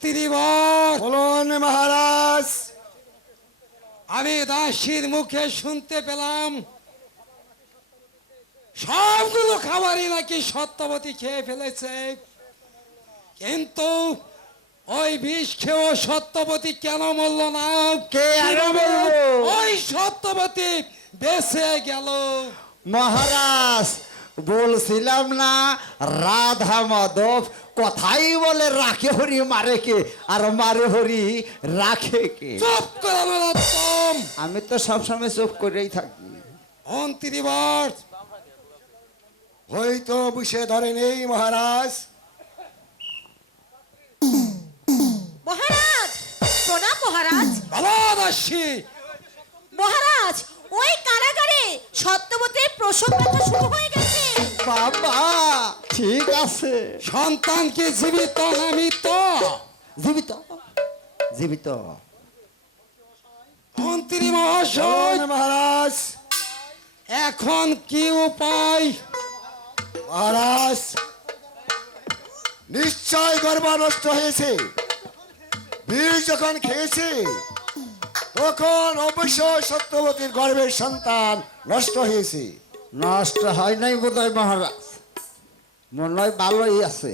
মন্ত্রীবর বলুন মহারাজ। আমি দাসীর মুখে শুনতে পেলাম সবগুলো খাবারই নাকি সত্যবতী খেয়ে ফেলেছে, কিন্তু ওই বিষ খেয়েও সত্যবতী কেন মরল না? কে আরো বলবো? ওই সত্যবতী বেঁচে গেল। মহারাজ বলছিলাম না, রাধা মাধব কথাই বলে রাখে হরি মারে কে, আর মারে হরি রাখে কে। চুপ করে নরোত্তম। আমি তো সবসময় চুপ করেই থাকি। মন্ত্রীবর হয়তো বুঝে ধরে নেই মহারাজ। মহারাজ প্রণাম মহারাজ। ভালো দাসী, মহারাজ ওই কারাগারে সত্যবতীর প্রসব ব্যথা শুরু হয়ে গেছে। বাবা ঠিক আছে। সন্তান কি জীবিত না মৃত? জীবিত জীবিত। মন্ত্রী মহাশয়, বলুন মহারাজ। এখন কি উপায়? মহারাজ নিশ্চয় গর্ভা নষ্ট হয়েছে। বীজ যখন খেয়েছে তখন অবশ্যই সত্যবতীর গর্ভের সন্তান নষ্ট হয়েছে। নষ্ট হয় নাই বোধহয় মহারাজ, মনে হয় ভালোই আছে।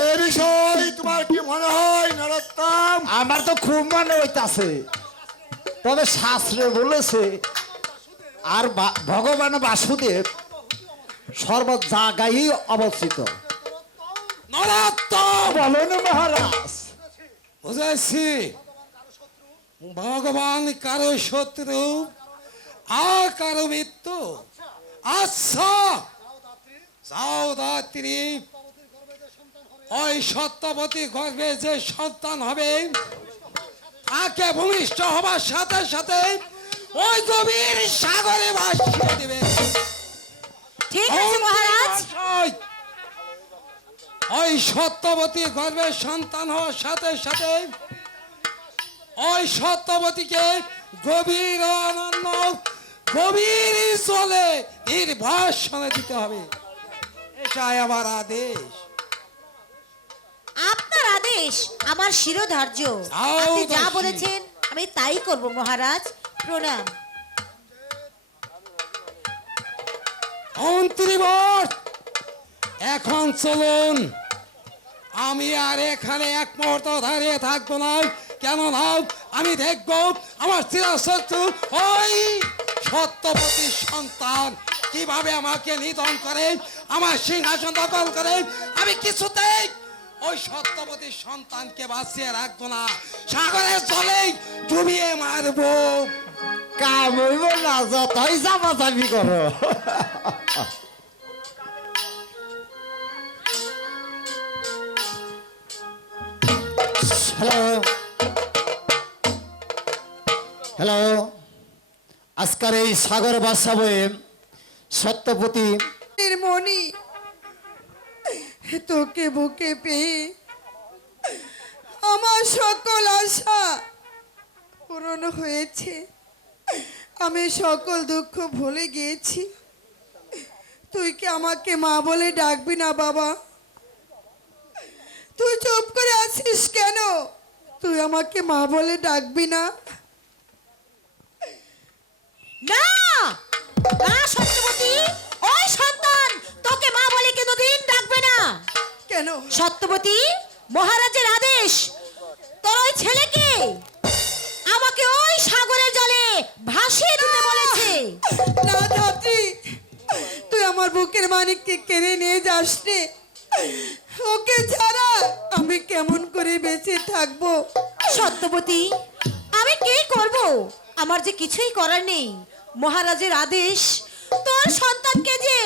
এ বিষয় তোমার কি মনে হয় নরোত্তম? আমার তো খুব মনে হইতাছে, তবে শাস্ত্রে বলেছে আর ভগবান বাসুদেব সর্ব জায়গায় অবস্থিত। নরোত্তম, বলুন মহারাজ। বুঝেছি ভগবান কারো শত্রু আর কারো মৃত্যু। আচ্ছা যাও দাত্রী, ওই সত্যবতী গর্ভে যে সন্তান হবে তাকে ভূমিষ্ঠ হবার সাথে সাথে ওই গভীর সাগরে ভাসিয়ে দেবে। ঠিক আছে মহারাজ। ওই সত্যবতী গর্ভের সন্তান হওয়ার সাথে সাথে ওই সত্যবতীকে গভীর অনন্য গভীর জলে নির্বাসনে দিতে হবে। এটাই আমার আদেশ। আপনার আদেশ আমার শিরোধার্য। যাও আপনি যা দাসী। বলেছেন আমি তাই করব মহারাজ। প্রণাম। মন্ত্রীবর এখন চলুন, আমি আর এখানে এক মুহূর্ত দাঁড়িয়ে থাকবো না। কেন না, আমি দেখব আমার চিরশত্রু ওই সত্যবতীর সন্তান কিভাবে আমাকে নিধন করে, আমার সিংহাসন দখল করে। আমি কিছুতেই ওই সত্যবতীর সন্তানকে বাঁচিয়ে রাখবো না, সাগরের জলেই ডুবিয়ে মারবো। কাম হইব না, যতই চাপাচাপি করো। হ্যালো হ্যালো, আজকের এই সাগর বাসাবে সত্যপতি মনি তোকে বুকে পেয়ে আমার সকল আশা পূরণ হয়েছে। আমি সকল দুঃখ ভুলে গিয়েছি। তুই কি আমাকে মা বলে ডাকবি না বাবা? তুই চুপ করে আছিস কেন? তুই আমাকে মা বলে ডাকবি না? না না সত্যবতী, ওই সন্তান তোকে মা বলে কোনোদিন ডাকবে না। কেন? সত্যবতী, মহারাজের আদেশ তোর ওই ছেলেকে আমাকে ওই সাগরের জলে ভাসিয়ে দিতে বলেছে। না ধাত্রী, তুই আমার বুকের মানিককে কেড়ে নিয়ে যাস রে। ওকে ছাড়া আমি কেমন করে বেঁচে থাকবো? সত্যবতী, আমি কি করব? আমার যে কিছুই করার নেই। মহারাজের আদেশ, তোর সন্তানকে যে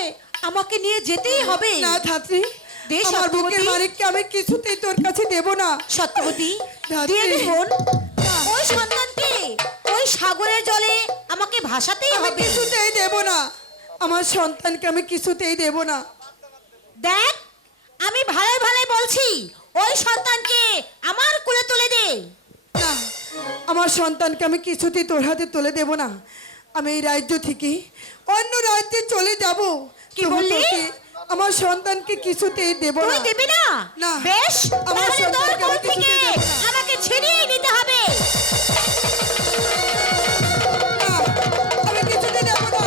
আমাকে নিয়ে যেতেই হবে। না ধাত্রী, দে আমার বুকের সত্যবতী। মানিককে আমি কিছুতেই তোর কাছে দেব না। সত্যবতী, ধাত্রী। দিয়ে দে বোন। ওই সন্তানকে ওই সাগরের জলে আমাকে ভাসাতেই আমি হবে। কিছুতেই দেব না। আমার সন্তানকে আমি কিছুতেই দেব না। দেখ, আমি ভালোই ভালোই বলছি, ওই সন্তানকে আমার কোলে তুলে দে। না, আমার সন্তানকে আমি কিছুতেই তোর হাতে তুলে দেব না। আমি এই রাজ্য থেকে অন্য রাজ্যে চলে যাব। কি তবু বললি? তোকে আমার সন্তানকে কিছুতেই দেব তুই না। দিবি না? না। বেশ, আমার তাহলে তোর সন্তানকে কোল আমি কিছুতেই থেকে দেব না। আমাকে ছিনিয়ে নিতে হবে। না, আমি কিছুতেই দেব না।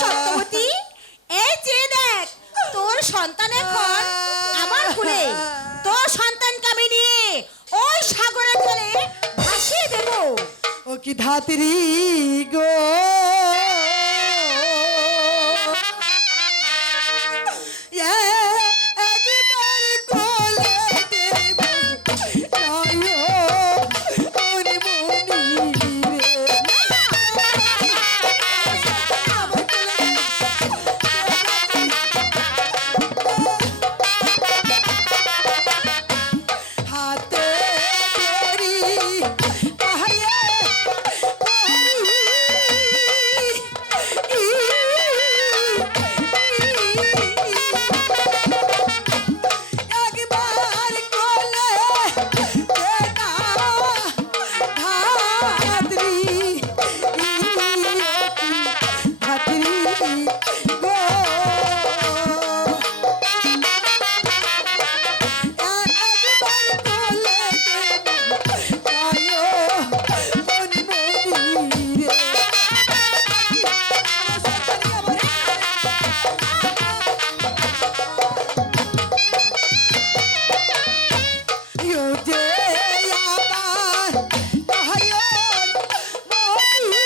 সত্যবতী, এই যে দেখ, তোর সন্তান এখন আমার কোলে। তোর সন্তানকে আমি নিয়ে ওই সাগরের জলে ভাসিয়ে দেব। ও কি ধাত্রী গো, একবার কোলে দেব নয়ন মনি রে। হাতে ধরি পাহাড়ে একবার কোলে দেনা ধাত্রী ধাত্রী গো, একবার কোলে দেনা নয়ন মনি রে। ইয়ো যে আমার নয়ন মনি,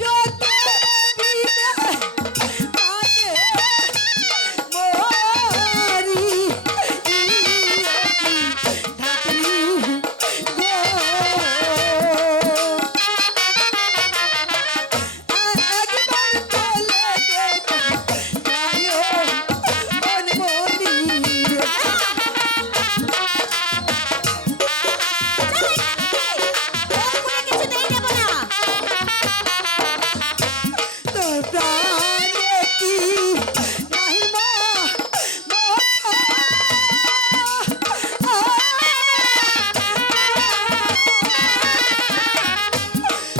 ইয়ো কে বিনে মানে মরি ধাত্রী গো, একবার কোলে দেব নয়ন মনি রে। তোর কোলে কিছুতেই দেব না। তোর প্রাণে কি নাই মা মোথা,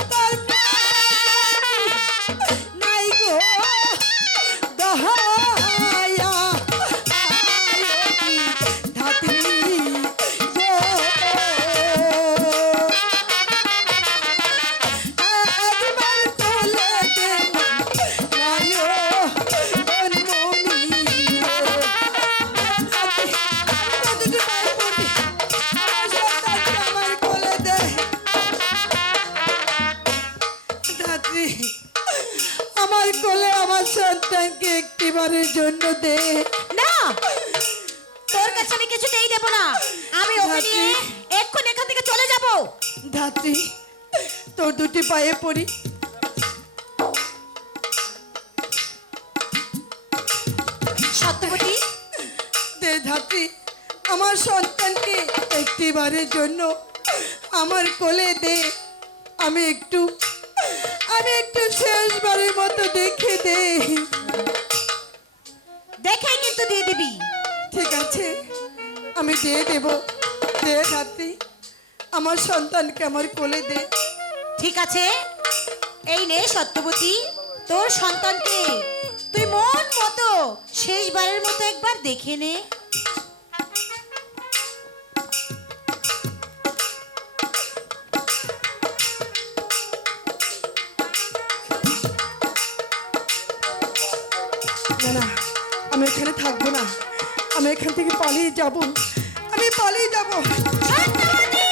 তোর প্রাণে নাই গো দহায়া ধাত্রী গো, একবার কোলে দেব নয়ন মনি রে। প্রতিটি পায়ে পড়ি, আমার সন্তানকে আমার কোলে দে। ধাত্রী, আমার কোলে আমার সন্তানকে একটিবারের জন্য দে। না, তোর কাছে আমি কিছুতেই দেব না। আমি ওকে নিয়ে এক্ষুনি এখান থেকে চলে যাব। ধাত্রী, তোর দুটি পায়ে পড়ি। সত্যবতী, দে ধাত্রী, আমার সন্তানকে একটিবারের জন্য আমার কোলে দে। আমি একটু শেষবারের মতো দেখে দে। দেখে কিন্তু দিয়ে দিবি। ঠিক আছে, আমি দিয়ে দেব। দে ধাত্রী, আমার সন্তানকে আমার কোলে দে। ঠিক আছে, এই নে সত্যবতী, তোর সন্তানকে তুই মন মতো শেষবারের মতো একবার দেখে নে। না না, আমি এখানে থাকবো না, আমি এখান থেকে পালিয়ে যাব, আমি পালিয়ে যাব। সত্যবতী!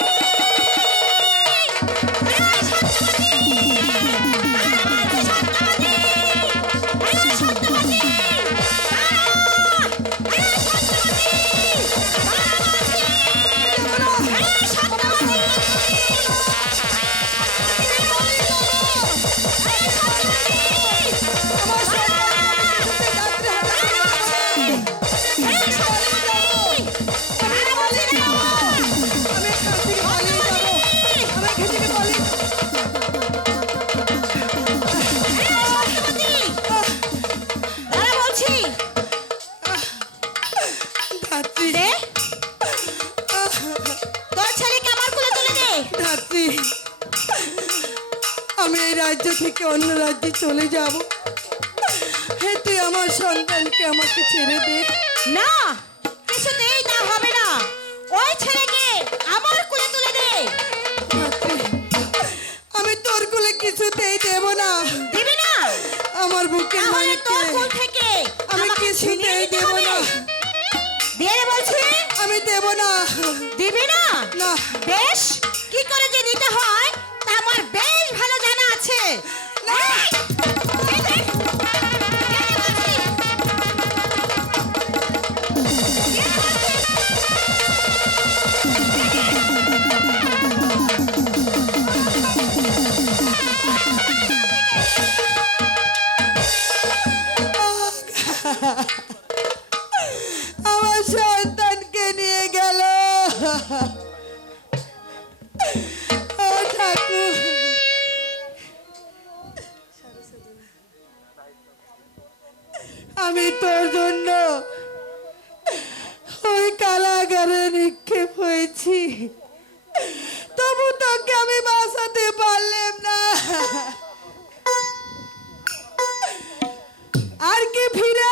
ধাত্রী দে তোর ছেলেকে আমার কোলে তুলে দে। ধাত্রী আমি এই রাজ্য থেকে অন্য রাজ্যে চলে যাব। হে তুই আমার সন্তানকে আমাকে ছেড়ে দে। না, কিছুতেই তা হবে না। ওই ছেলেকে আমার কোলে তুলে দে। ধাত্রী আমি তোর কোলে কিছুতেই দেব না। দিবি না? আমার বুকের তাহলে মালিককে তোর কোল থেকে আমি আমাকে ছিনিয়ে কিছুতেই নিতে দেব হবে। না। দে রে বলছি। আমি দেব না। দিবি না? না। বেশ, কি করে যে দিতে হয় তা আমার বেশ ভালো জানা আছে। এই, দে, দে। দে রে বলছি। দে রে বলছি। আমার সন্তানকে নিয়ে গেল। ও ঠাকুর আমি তোর জন্য ওই কারাগারে নিক্ষেপ হয়েছি, তবু তোকে আমি বাঁচাতে পারলাম না। আর কি ফিরে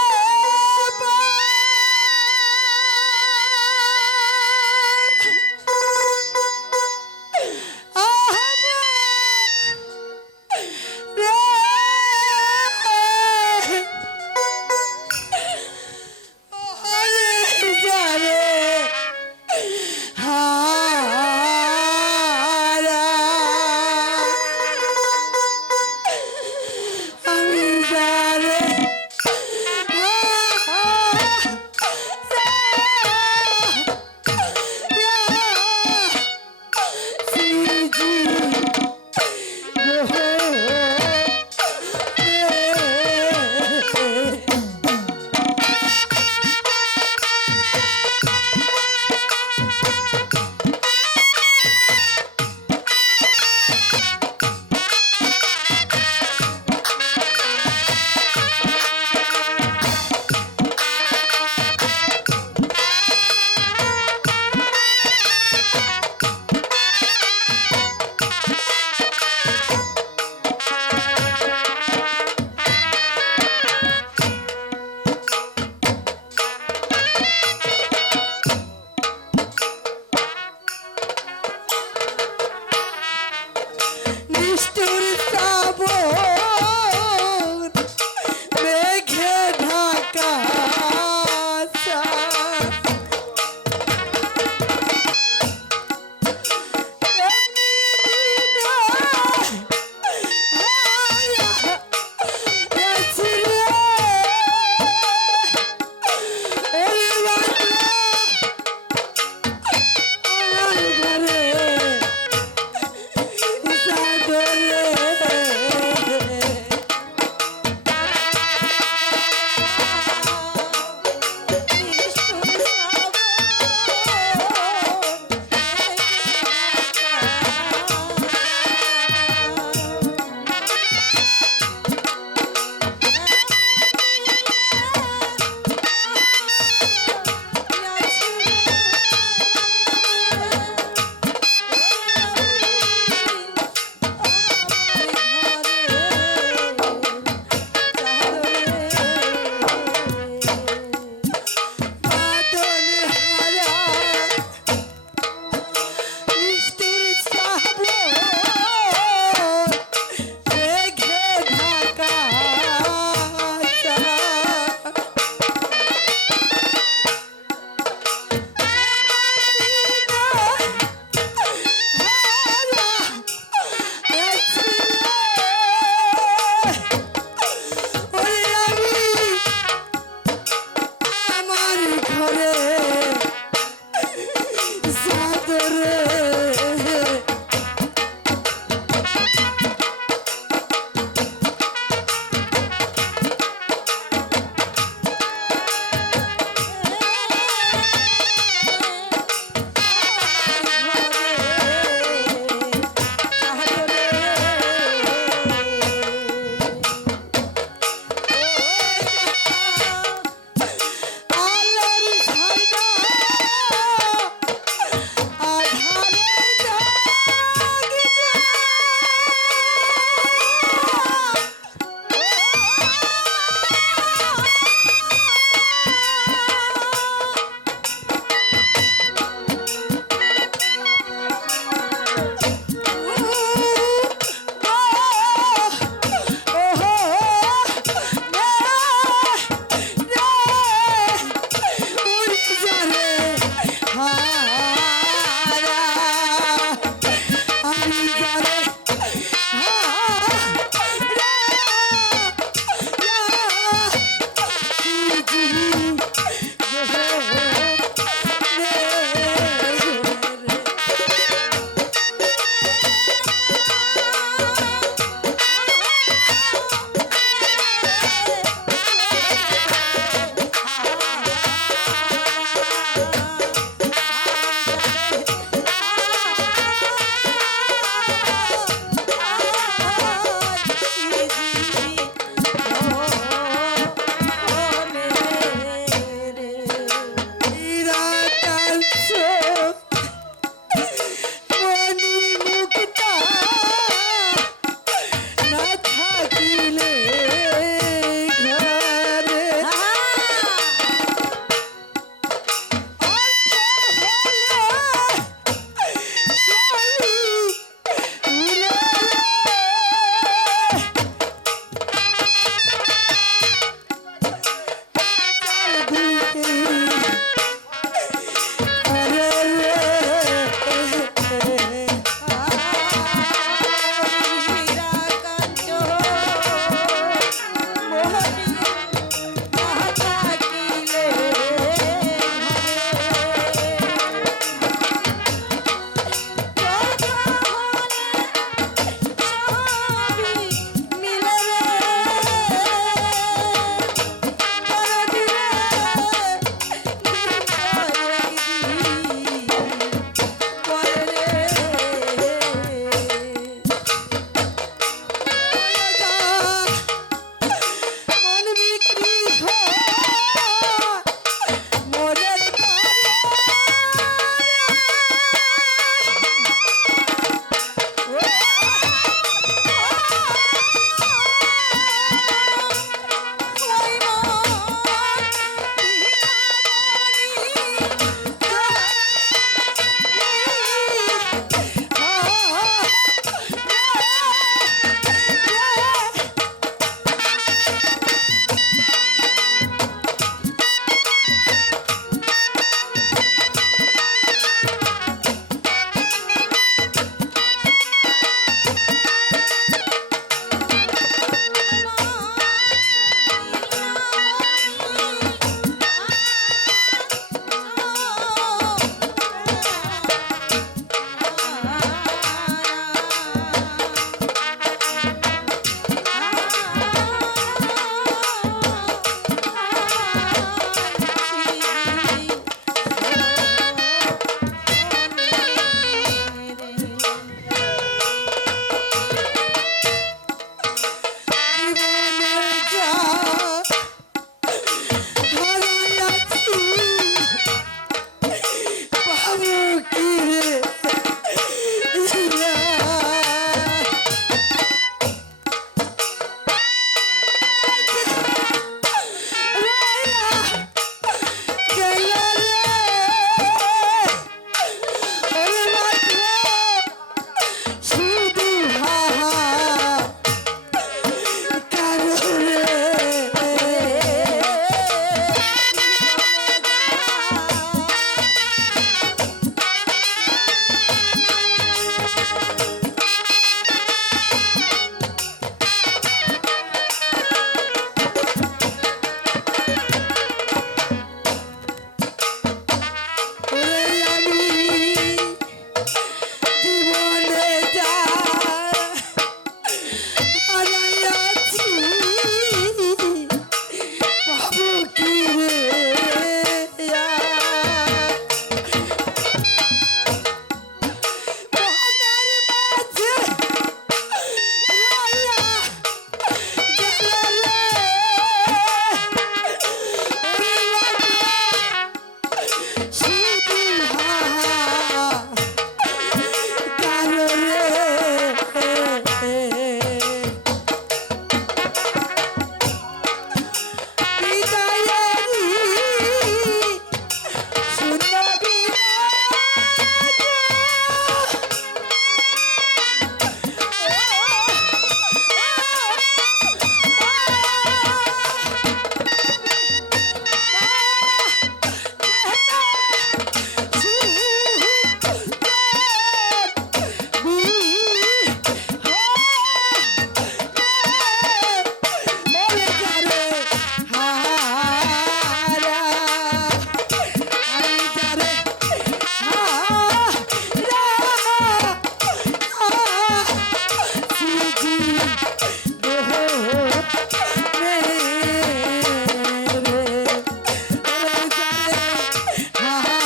হারা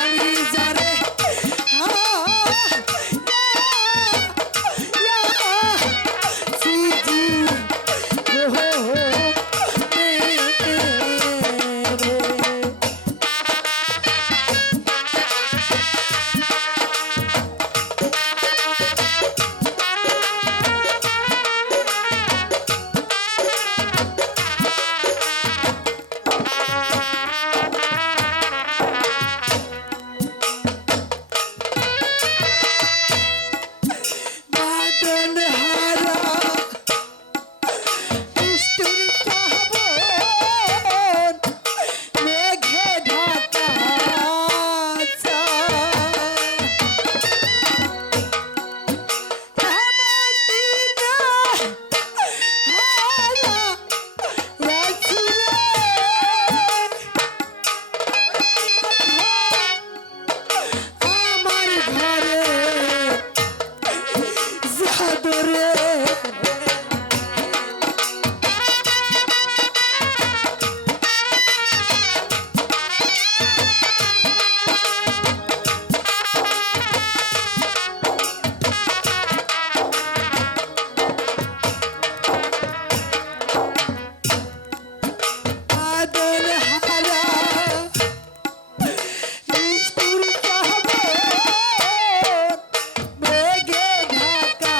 আমি যারে বাদন হারা দুষ্টুর চাহবন মেঘে ঢাকা আমার ঘরে জাদরে বাদল হারা নিষ্ঠুর চাহবন মেঘে ঢাকা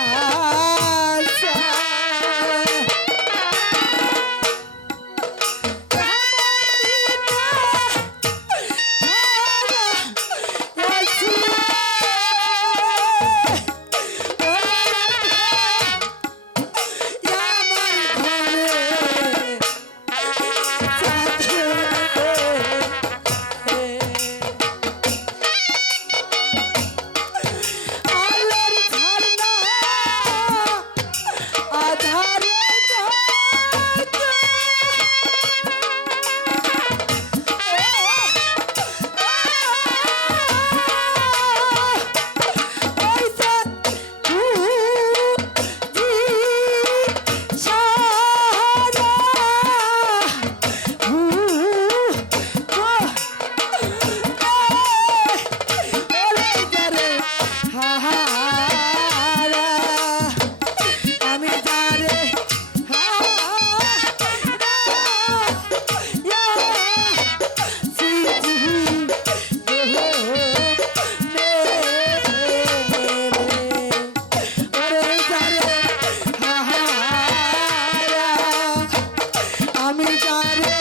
আলোর ঝর্ণা আধারে আমি যারে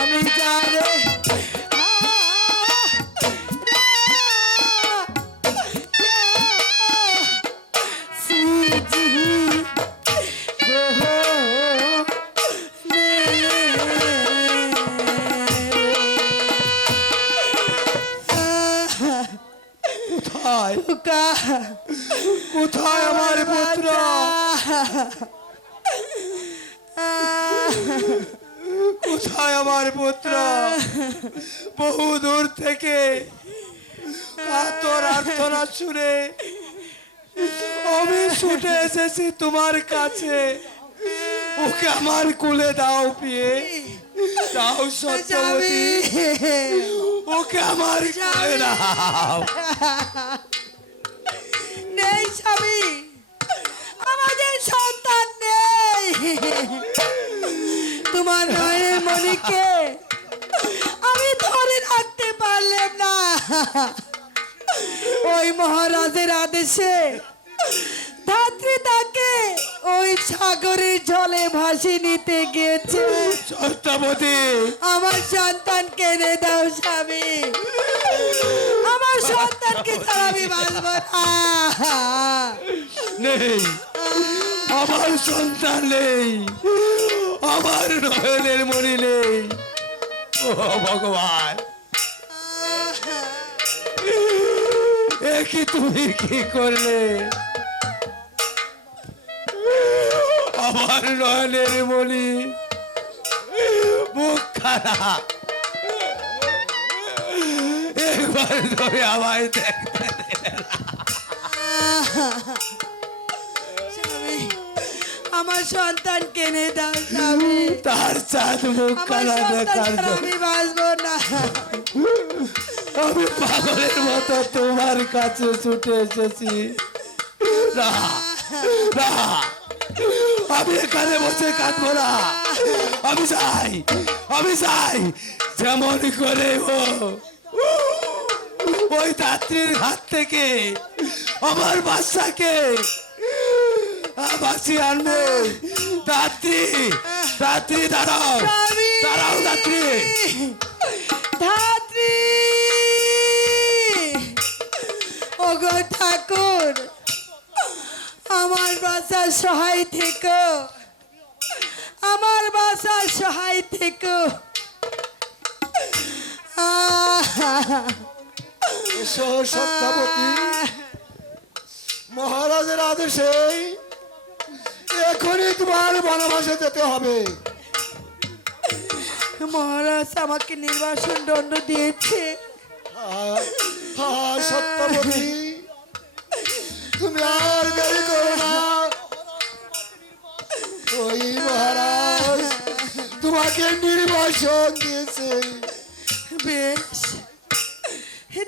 আমি যারে কোথায় খোকা কোথায় আমার পুত্র কোথায় আমার পুত্র বহু দূর থেকে তোর আর্তনা শুনে আমি ছুটে এসেছি তোমার কাছে ওকে আমার কোলে দাও পিয়ে দাও সত্যবতী ওকে আমার কোলে দাও নেই স্বামী আমাদের সন্তান নেই তোমার নয়নের মণিকে আমি ধরে রাখতে পারলাম না ওই মহারাজের আদেশে ধাত্রী তাকে ওই সাগরের জলে ভাসি নিতে গিয়েছে। সত্যবতী আমার সন্তান কেড়ে দাও স্বামী, আমার সন্তানকে ছাড়া আমি বাঁচব না। নেই, আমার সন্তান নেই, আমার নয়নের মণি নেই। ও ভগবান, এ কি তুমি কি করলে? আমার নয়নের মণি মুখ খারাপ, একবার ধরে আমায় দেখতে দে। স্বামী, আমার সন্তান কেড়ে দাও স্বামী, তার চাঁদ মুখ আমার কালা সন্তান দেখার ছাড়া জন্য আমি বাঁচব না। আমি পাগলের মতো তোমার কাছে ছুটে এসেছি। না না, আমি এখানে বসে কাঁদবো না। আমি চাই যেমন করে ওই দাত্রীর হাত থেকে আমার বাচ্চাকে বাঁচিয়ে আনবো। দাত্রী দাঁড়াও, স্বামী! দাঁড়াও দাত্রী। ধাত্রী, ওগো ঠাকুর, আমার বাসার সহায় থেকো, আমার বাসার সহায় থেকো। এসো সত্যবতী, মহারাজের আদেশে এখনই তোমার বনবাসে যেতে হবে। মহারাজ আমাকে নির্বাসন দণ্ড দিয়েছে। সত্যবতী, তুমি আর দেরি করো না। ওই মহারাজ তোমাকে নির্বাসন দিয়েছে। বেশ,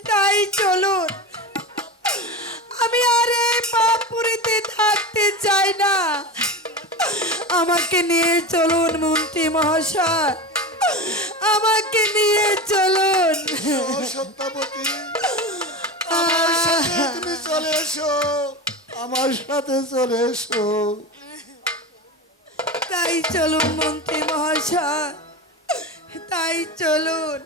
তাই চলুন, আমি আর এই পাপুরিতে থাকতে চাই না। আমাকে নিয়ে চলুন মন্ত্রী মহাশয়, আমাকে নিয়ে চলুন। ও সত্যবতী, আমার সাথে তুমি চলে এসো, আমার সাথে চলে এসো। তাই চলুন মন্ত্রী মহাশয়, তাই চলুন।